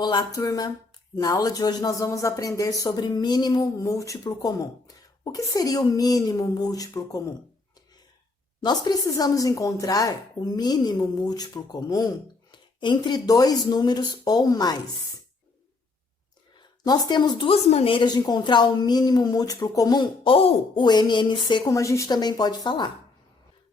Olá, turma! Na aula de hoje nós vamos aprender sobre mínimo múltiplo comum. O que seria o mínimo múltiplo comum? Nós precisamos encontrar o mínimo múltiplo comum entre dois números ou mais. Nós temos duas maneiras de encontrar o mínimo múltiplo comum, ou o MMC, como a gente também pode falar.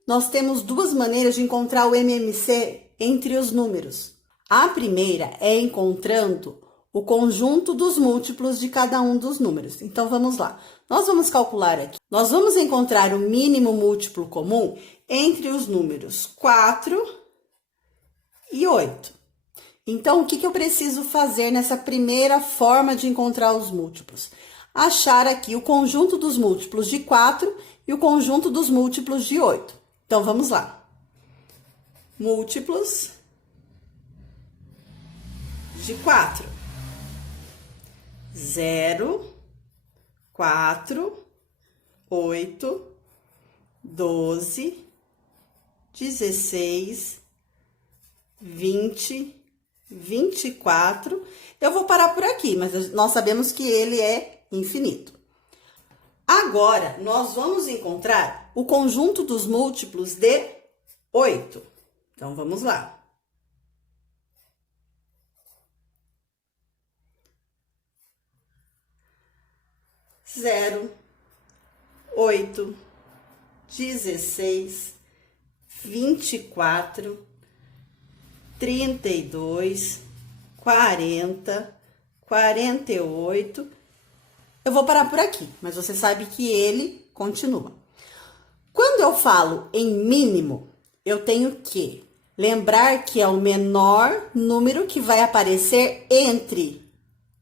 Nós temos duas maneiras de encontrar o MMC entre os números. A primeira é encontrando o conjunto dos múltiplos de cada um dos números. Então, vamos lá. Nós vamos calcular aqui. Nós vamos encontrar o mínimo múltiplo comum entre os números 4 e 8. Então, o que eu preciso fazer nessa primeira forma de encontrar os múltiplos? Achar aqui o conjunto dos múltiplos de 4 e o conjunto dos múltiplos de 8. Então, vamos lá. Múltiplos de 4. 0, 4, 8, 12, 16, 20, 24. Eu vou parar por aqui, mas nós sabemos que ele é infinito. Agora, nós vamos encontrar o conjunto dos múltiplos de 8. Então, vamos lá. 0, 8, 16, 24, 32, 40, 48. Eu vou parar por aqui, mas você sabe que ele continua. Quando eu falo em mínimo, eu tenho que lembrar que é o menor número que vai aparecer entre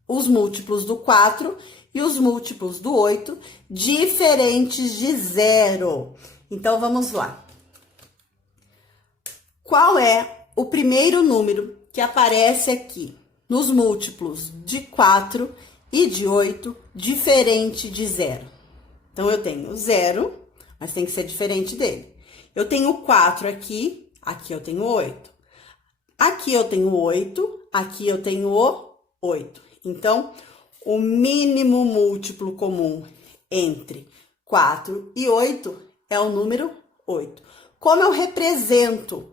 os múltiplos do 4 e os múltiplos do 8, diferentes de 0. Então, vamos lá. Qual é o primeiro número que aparece aqui nos múltiplos de 4 e de 8, diferente de 0? Então, eu tenho 0, mas tem que ser diferente dele. Eu tenho 4 aqui, aqui eu tenho 8. Aqui eu tenho 8, aqui eu tenho o 8. Então, o mínimo múltiplo comum entre 4 e 8 é o número 8. Como eu represento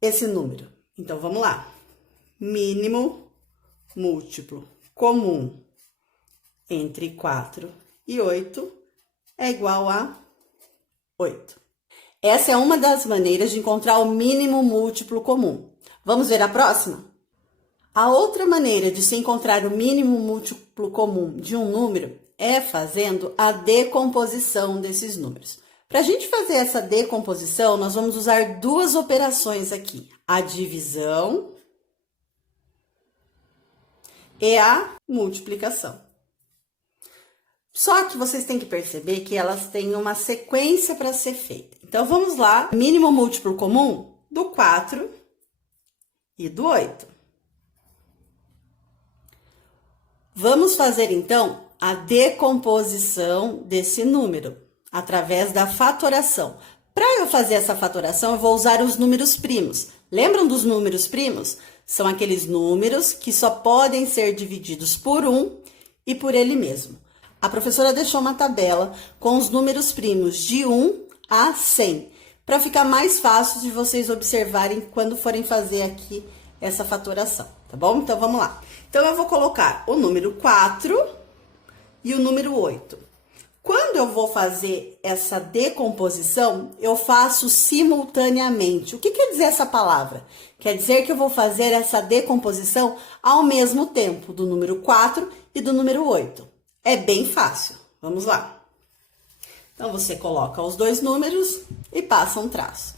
esse número? Então, vamos lá. Mínimo múltiplo comum entre 4 e 8 é igual a 8. Essa é uma das maneiras de encontrar o mínimo múltiplo comum. Vamos ver a próxima? A outra maneira de se encontrar o mínimo múltiplo comum de um número é fazendo a decomposição desses números. Para a gente fazer essa decomposição, nós vamos usar duas operações aqui: a divisão e a multiplicação. Só que vocês têm que perceber que elas têm uma sequência para ser feita. Então, vamos lá. Mínimo múltiplo comum do 4 e do 8. Vamos fazer, então, a decomposição desse número através da fatoração. Para eu fazer essa fatoração, eu vou usar os números primos. Lembram dos números primos? São aqueles números que só podem ser divididos por 1 e por ele mesmo. A professora deixou uma tabela com os números primos de 1 a 100, para ficar mais fácil de vocês observarem quando forem fazer aqui essa fatoração, tá bom? Então, vamos lá. Então, eu vou colocar o número 4 e o número 8. Quando eu vou fazer essa decomposição, eu faço simultaneamente. O que quer dizer essa palavra? Quer dizer que eu vou fazer essa decomposição ao mesmo tempo, do número 4 e do número 8. É bem fácil. Vamos lá. Então, você coloca os dois números e passa um traço.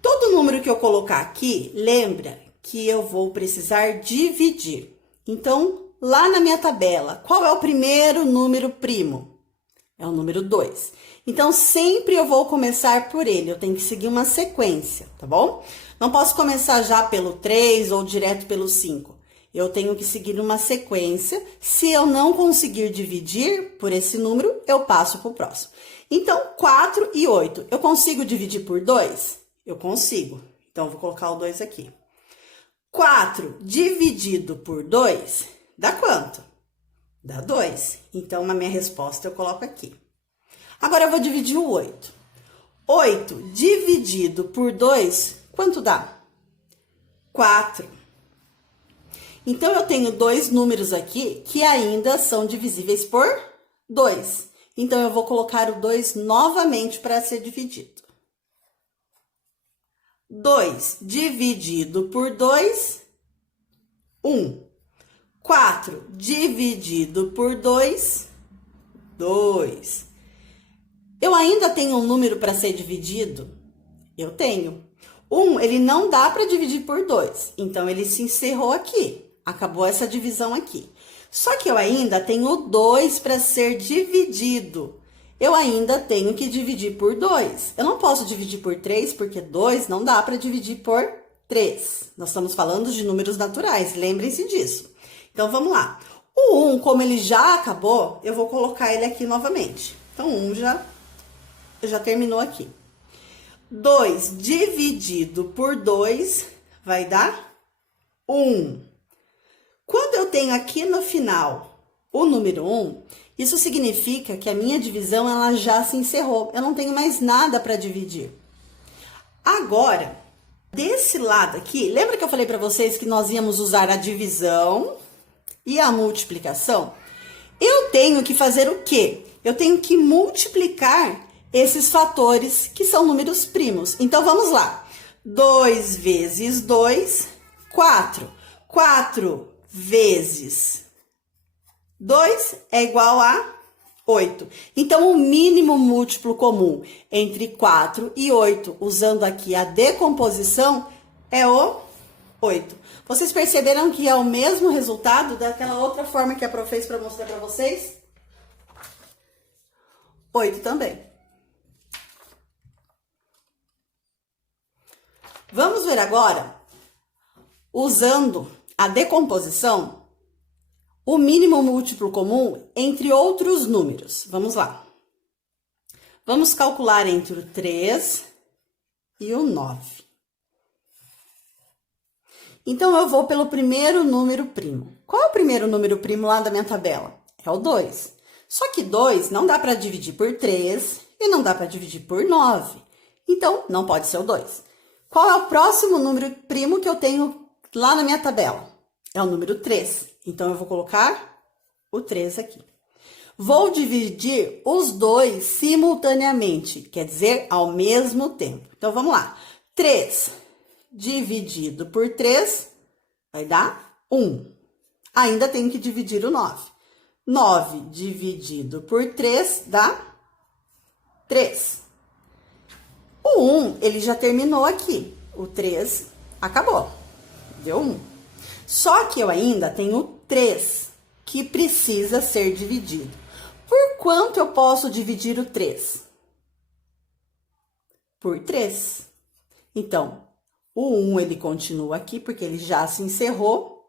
Todo número que eu colocar aqui, lembra que eu vou precisar dividir. Então, lá na minha tabela, qual é o primeiro número primo? É o número 2. Então, sempre eu vou começar por ele. Eu tenho que seguir uma sequência, tá bom? Não posso começar já pelo 3 ou direto pelo 5. Eu tenho que seguir uma sequência. Se eu não conseguir dividir por esse número, eu passo para o próximo. Então, 4 e 8. Eu consigo dividir por 2? Eu consigo. Então, vou colocar o 2 aqui. 4 dividido por 2 dá quanto? Dá 2. Então, a minha resposta eu coloco aqui. Agora, eu vou dividir o 8. 8 dividido por 2, quanto dá? 4. Então, eu tenho dois números aqui que ainda são divisíveis por 2. Então, eu vou colocar o 2 novamente para ser dividido. 2 dividido por 2, 1. 4 dividido por 2, 2. Eu ainda tenho um número para ser dividido? Eu tenho. 1, ele não dá para dividir por 2, então ele se encerrou aqui. Acabou essa divisão aqui. Só que eu ainda tenho 2 para ser dividido. Eu ainda tenho que dividir por 2. Eu não posso dividir por 3, porque 2 não dá para dividir por 3. Nós estamos falando de números naturais, lembrem-se disso. Então, vamos lá. O 1, como ele já acabou, eu vou colocar ele aqui novamente. Então, 1 já terminou aqui. 2 dividido por 2 vai dar 1. Quando eu tenho aqui no final o número 1, isso significa que a minha divisão ela já se encerrou. Eu não tenho mais nada para dividir. Agora, desse lado aqui, lembra que eu falei para vocês que nós íamos usar a divisão e a multiplicação? Eu tenho que fazer o quê? Eu tenho que multiplicar esses fatores que são números primos. Então, vamos lá. 2 vezes 2, 4. 4 vezes 2 é igual a 8. Então, o mínimo múltiplo comum entre 4 e 8, usando aqui a decomposição, é o 8. Vocês perceberam que é o mesmo resultado daquela outra forma que a Prof fez para mostrar para vocês? 8 também. Vamos ver agora, usando a decomposição, o mínimo múltiplo comum entre outros números. Vamos lá. Vamos calcular entre o 3 e o 9. Então, eu vou pelo primeiro número primo. Qual é o primeiro número primo lá da minha tabela? É o 2. Só que 2 não dá para dividir por 3 e não dá para dividir por 9. Então, não pode ser o 2. Qual é o próximo número primo que eu tenho lá na minha tabela? É o número 3. Então, eu vou colocar o 3 aqui. Vou dividir os dois simultaneamente, quer dizer, ao mesmo tempo. Então, vamos lá. 3 dividido por 3 vai dar 1. Ainda tenho que dividir o 9. 9 dividido por 3 dá 3. O 1, ele já terminou aqui. O 3 acabou. Deu 1. Só que eu ainda tenho 3, que precisa ser dividido. Por quanto eu posso dividir o 3? Por 3. Então, o 1, ele continua aqui, porque ele já se encerrou.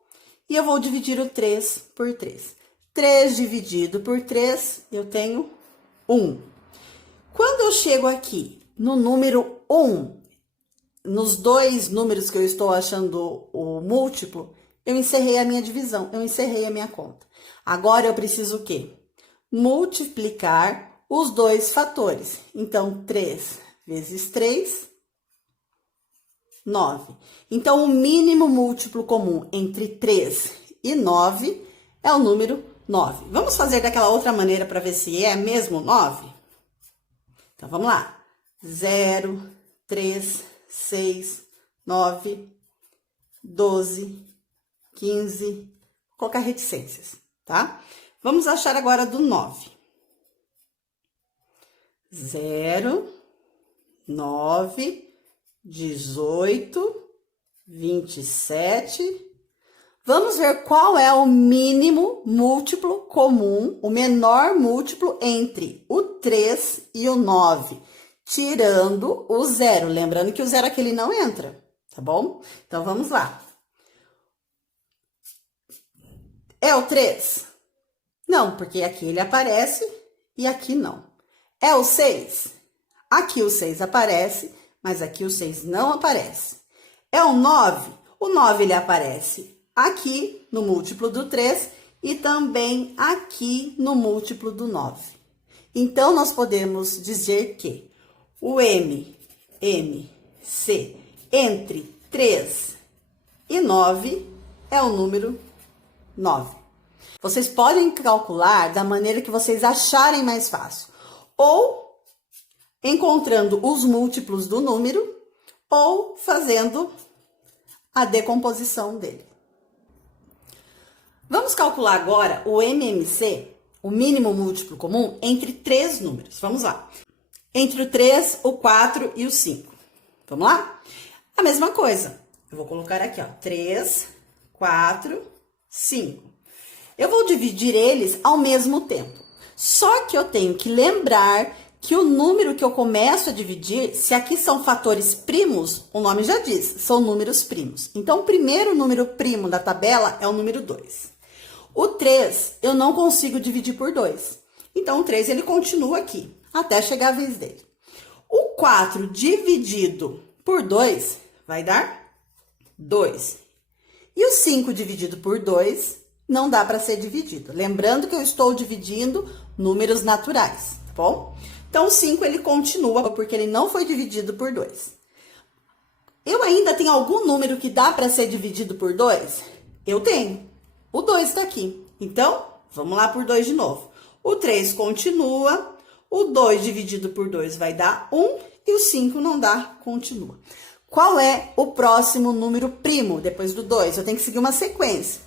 E eu vou dividir o 3 por 3. 3 dividido por 3, eu tenho 1. Quando eu chego aqui no número 1, nos dois números que eu estou achando o múltiplo, eu encerrei a minha divisão, eu encerrei a minha conta. Agora, eu preciso o quê? Multiplicar os dois fatores. Então, 3 vezes 3, 9. Então, o mínimo múltiplo comum entre 3 e 9 é o número 9. Vamos fazer daquela outra maneira para ver se é mesmo 9? Então, vamos lá. 0, 3, 6, 9, 12, 15. Vou colocar reticências, tá? Vamos achar agora do 9. 0, 9, 18, 27. Vamos ver qual é o mínimo múltiplo comum, o menor múltiplo entre o 3 e o 9, tirando o 0. Lembrando que o 0 aqui ele não entra, tá bom? Então, vamos lá. É o 3? Não, porque aqui ele aparece e aqui não. É o 6? Aqui o 6 aparece, mas aqui o 6 não aparece. É o 9? O O 9 ele aparece aqui no múltiplo do 3 e também aqui no múltiplo do 9. Então, nós podemos dizer que o MC entre 3 e 9 é o número 9. Vocês podem calcular da maneira que vocês acharem mais fácil. Ou encontrando os múltiplos do número, ou fazendo a decomposição dele. Vamos calcular agora o MMC, o mínimo múltiplo comum, entre 3 números. Vamos lá. Entre o 3, o 4 e o 5. Vamos lá? A mesma coisa. Eu vou colocar aqui, ó, 3, 4, 5. Eu vou dividir eles ao mesmo tempo. Só que eu tenho que lembrar que o número que eu começo a dividir, se aqui são fatores primos, o nome já diz, são números primos. Então, o primeiro número primo da tabela é o número 2. O 3, eu não consigo dividir por 2. Então, o 3, ele continua aqui, até chegar a vez dele. O 4 dividido por 2 vai dar 2. E o 5 dividido por 2 não dá para ser dividido. Lembrando que eu estou dividindo números naturais, tá bom? Então, o 5 ele continua, porque ele não foi dividido por 2. Eu ainda tenho algum número que dá para ser dividido por 2? Eu tenho. O 2 está aqui. Então, vamos lá por 2 de novo. O 3 continua, o 2 dividido por 2 vai dar 1 e o 5 não dá, continua. Qual é o próximo número primo depois do 2? Eu tenho que seguir uma sequência.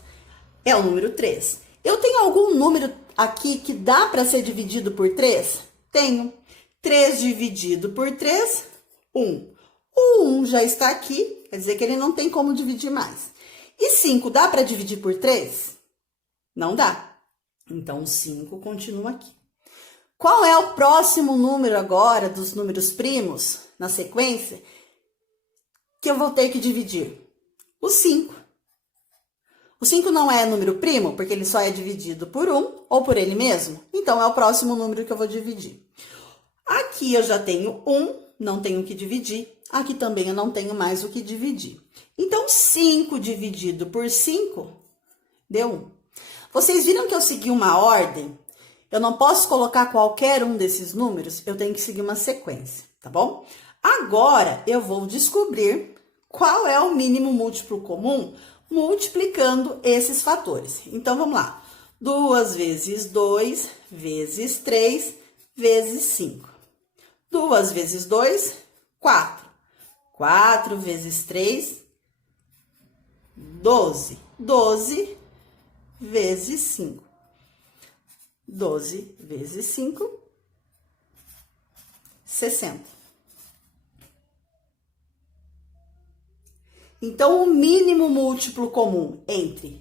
É o número 3. Eu tenho algum número aqui que dá para ser dividido por 3? Tenho. 3 dividido por 3, 1. O 1 já está aqui, quer dizer que ele não tem como dividir mais. E 5 dá para dividir por 3? Não dá. Então, o 5 continua aqui. Qual é o próximo número agora dos números primos, na sequência, que eu vou ter que dividir? O 5. O 5 não é número primo, porque ele só é dividido por 1 ou por ele mesmo. Então, é o próximo número que eu vou dividir. Aqui eu já tenho 1, não tenho o que dividir. Aqui também eu não tenho mais o que dividir. Então, 5 dividido por 5 deu 1. Vocês viram que eu segui uma ordem? Eu não posso colocar qualquer um desses números, eu tenho que seguir uma sequência, tá bom? Agora, eu vou descobrir qual é o mínimo múltiplo comum multiplicando esses fatores. Então, vamos lá. 2 vezes 2 vezes 3 vezes 5. 2 vezes 2, 4. 4 vezes 3, 12. 12 vezes 5. 12 vezes 5, 60. Então, o mínimo múltiplo comum entre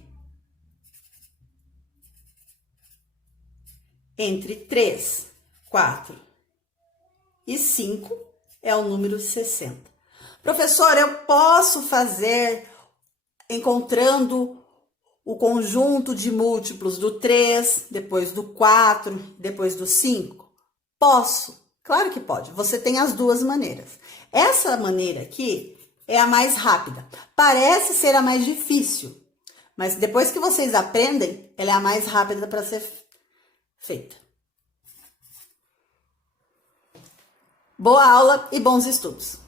3, 4 e 5 é o número 60. Professora, eu posso fazer encontrando o conjunto de múltiplos do 3, depois do 4, depois do 5? Posso, claro que pode. Você tem as duas maneiras. Essa maneira aqui é a mais rápida. Parece ser a mais difícil, mas depois que vocês aprendem, ela é a mais rápida para ser feita. Boa aula e bons estudos!